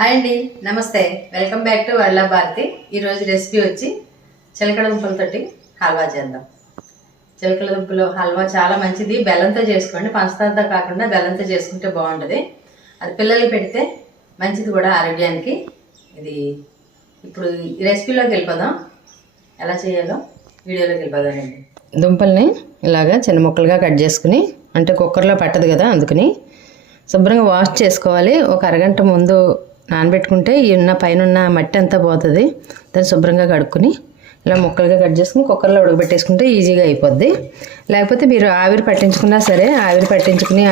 Hi అండి, నమస్తే. Welcome back to world Bharati. ఈరోజు రెసిపీ వచ్చి చిలకడ దుంపలతోటి హల్వా చేద్దాం. చిలకడ దుంపలు హల్వా చాలా మంచిది. బెల్లంతో చేసుకోండి, పంచదారతో కాకుండా బెల్లంతో చేసుకుంటే బాగుంటుంది. అది పిల్లలకి పెడితే మంచిది కూడా ఆరోగ్యానికి. ఇది ఇప్పుడు ఈ రెసిపీలోకి వెళ్ళిపోదాం. ఎలా చేయాలో వీడియోలోకి వెళ్ళిపోదామండి. దుంపల్ని ఇలాగా చిన్న ముక్కలుగా కట్ చేసుకుని, అంటే కుక్కర్లో పట్టదు కదా, అందుకని శుభ్రంగా వాష్ చేసుకోవాలి. ఒక అరగంట ముందు నానబెట్టుకుంటే పైన ఉన్న మట్టి అంతా పోతుంది. దాన్ని శుభ్రంగా కడుక్కుని ఇలా ముక్కలుగా కట్ చేసుకుని కుక్కర్లో ఉడకబెట్టేసుకుంటే ఈజీగా అయిపోద్ది. లేకపోతే మీరు ఆవిరి పట్టించుకున్నా సరే, ఆవిరి పట్టించుకుని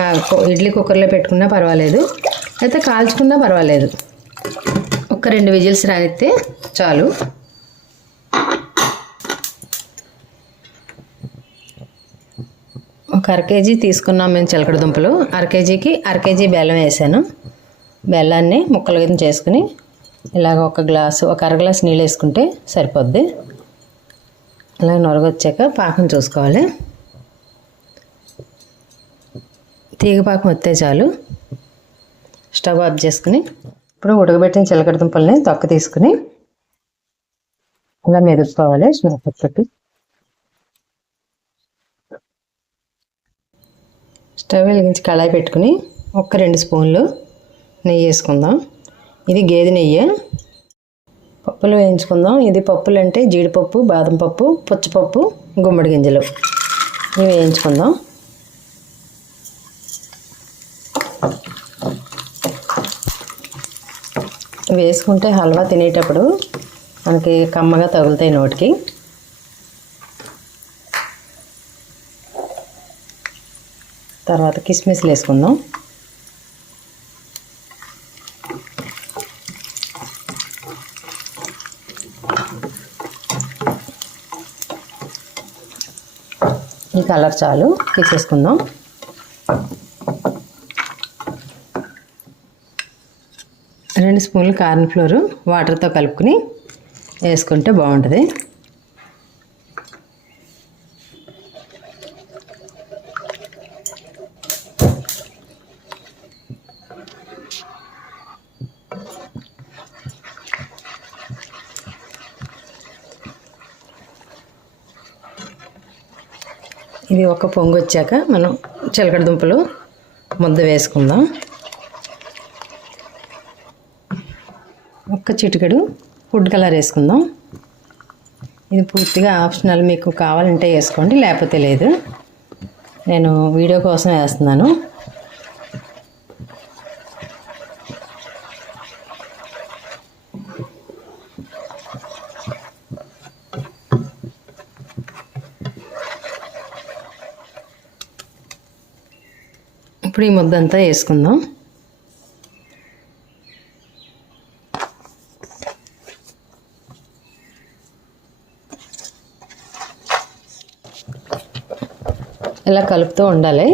ఇడ్లీ కుక్కర్లో పెట్టుకున్నా పర్వాలేదు, అయితే కాల్చుకున్నా పర్వాలేదు. ఒక 2 విజిల్స్ రానిస్తే చాలు. ఒక 1/2 కేజీ తీసుకున్నాం మేము చిలకడ దుంపలు. 1/2 కేజీకి 1/2 కేజీ బెల్లం వేసాను. బెల్లాన్ని ముక్కలు కింద చేసుకుని ఇలాగ ఒక 1/2 గ్లాస్ నీళ్ళు వేసుకుంటే సరిపోద్ది. ఇలా నొరగొచ్చాక పాకం చూసుకోవాలి. తీగ పాకం వస్తే చాలు. స్టవ్ ఆఫ్ చేసుకుని ఇప్పుడు ఉడకబెట్టిన చిలకడ దుంపల్ని తొక్క తీసుకుని ఇలా మెదుపుకోవాలి. స్టవ్ వెలిగించి కళాయి పెట్టుకుని ఒక 2 స్పూన్లు నెయ్యి వేసుకుందాం. ఇది గేదె నెయ్యి. పప్పులు వేయించుకుందాం. ఇది పప్పులు అంటే జీడిపప్పు, బాదం పప్పు, పుచ్చపప్పు, గుమ్మడి గింజలు ఇవి వేయించుకుందాం. వేసుకుంటే హల్వా తినేటప్పుడు మనకి కమ్మగా తగులుతాయి నోటికి. తర్వాత కిస్మిస్లు వేసుకుందాం. ఈ కలర్ చాలు, తీసేసుకుందాం. రెండు స్పూన్లు కార్న్ ఫ్లోర్ వాటర్తో కలుపుకుని వేసుకుంటే బాగుంటుంది. ఇది ఒక పొంగు వచ్చాక మనం చిలకడ దుంపలు ముద్ద వేసుకుందాం. ఒక్క చిటికెడు ఫుడ్ కలర్ వేసుకుందాం. ఇది పూర్తిగా ఆప్షనల్, మీకు కావాలంటే వేసుకోండి, లేకపోతే లేదు. నేను వీడియో కోసం వేస్తున్నాను. ఇప్పుడు ఈ ముద్దంతా వేసుకుందాం. ఇలా కలుపుతూ ఉండాలి.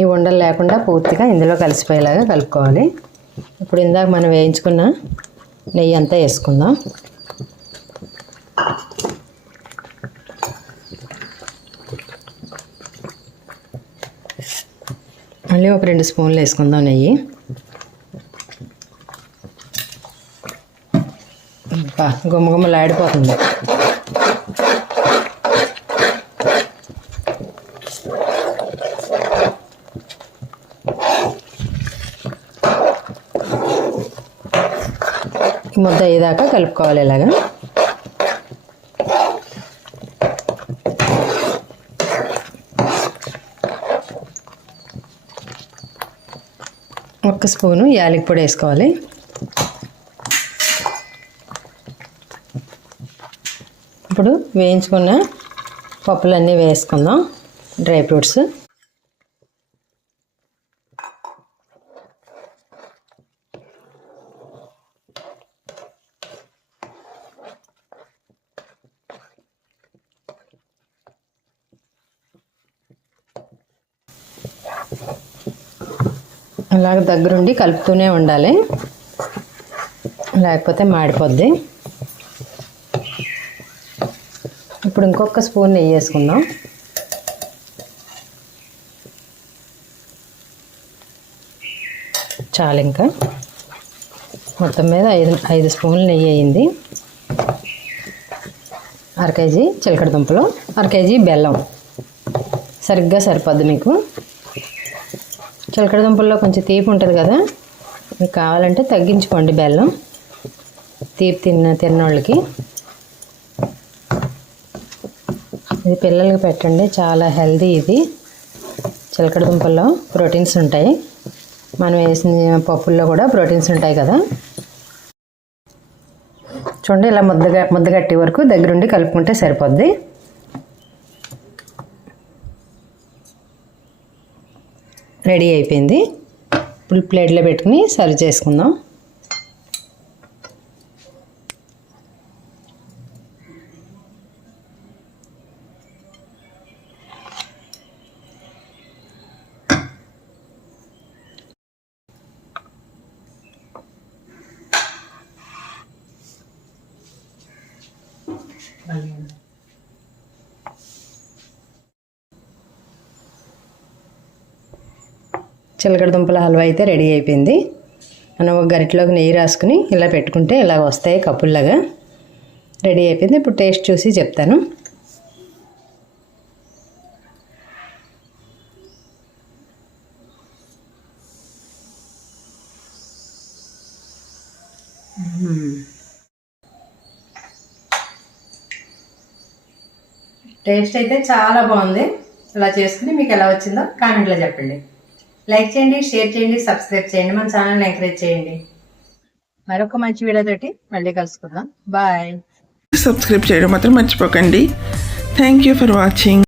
ఈ ఉండలు లేకుండా పూర్తిగా ఇందులో కలిసిపోయేలాగా కలుపుకోవాలి. ఇప్పుడు ఇందాక మనం వేయించుకున్న నెయ్యి అంతా వేసుకుందాం. మళ్ళీ ఒక 2 స్పూన్లు వేసుకుందాం నెయ్యి. గుమ్మగుమ్మలాడిపోతుంది. ఈ ముద్ద అయ్యేదాకా కలుపుకోవాలి. ఇలాగా ఒక్క స్పూను యాలకి పొడి వేసుకోవాలి. ఇప్పుడు వేయించుకున్న పప్పులన్నీ వేసుకుందాం. డ్రై ఫ్రూట్స్ అలాగ దగ్గరుండి కలుపుతూనే ఉండాలి, లేకపోతే మాడిపోద్ది. ఇప్పుడు ఇంకొక స్పూన్ నెయ్యి వేసుకుందాం. చాలు. ఇంకా మొత్తం మీద 5 స్పూన్లు నెయ్యి అయింది. 1/2 కేజీ చిలకడ దుంపలు, 1/2 కేజీ బెల్లం సరిగ్గా సరిపోద్ది మీకు. చిలకడ దుంపల్లో కొంచెం తీపి ఉంటుంది కదా, మీకు కావాలంటే తగ్గించుకోండి బెల్లం, తీపి తిన్నోళ్ళకి. ఇది పిల్లలకి పెట్టండి, చాలా హెల్తీ. ఇది చిలకడ దుంపల్లో ప్రోటీన్స్ ఉంటాయి, మనం వేసిన పప్పుల్లో కూడా ప్రోటీన్స్ ఉంటాయి కదా. చూడండి, ఇలా ముద్దగట్టి వరకు దగ్గరుండి కలుపుకుంటే సరిపోద్ది. రెడీ అయిపోయింది. ఇప్పుడు ప్లేట్లో పెట్టుకుని సర్వ్ చేసుకుందాం. చిలకడ దుంపల హల్వా అయితే రెడీ అయిపోయింది. మనం ఒక గరిటెలోకి నెయ్యి రాసుకుని ఇలా పెట్టుకుంటే ఇలా వస్తాయి కప్పుల్లాగా. రెడీ అయిపోయింది. ఇప్పుడు టేస్ట్ చూసి చెప్తాను. టేస్ట్ అయితే చాలా బాగుంది. ఇలా చేసుకుని మీకు ఎలా వచ్చిందో కామెంట్లో చెప్పండి. లైక్ చేయండి, షేర్ చేయండి, సబ్స్క్రైబ్ చేయండి, మన ఛానల్ని ఎంకరేజ్ చేయండి. మరొక మంచి వీడియోతోటి మళ్ళీ కలుసుకుందాం. బాయ్. సబ్స్క్రైబ్ చేయడం మాత్రం మర్చిపోకండి. Thank you for watching.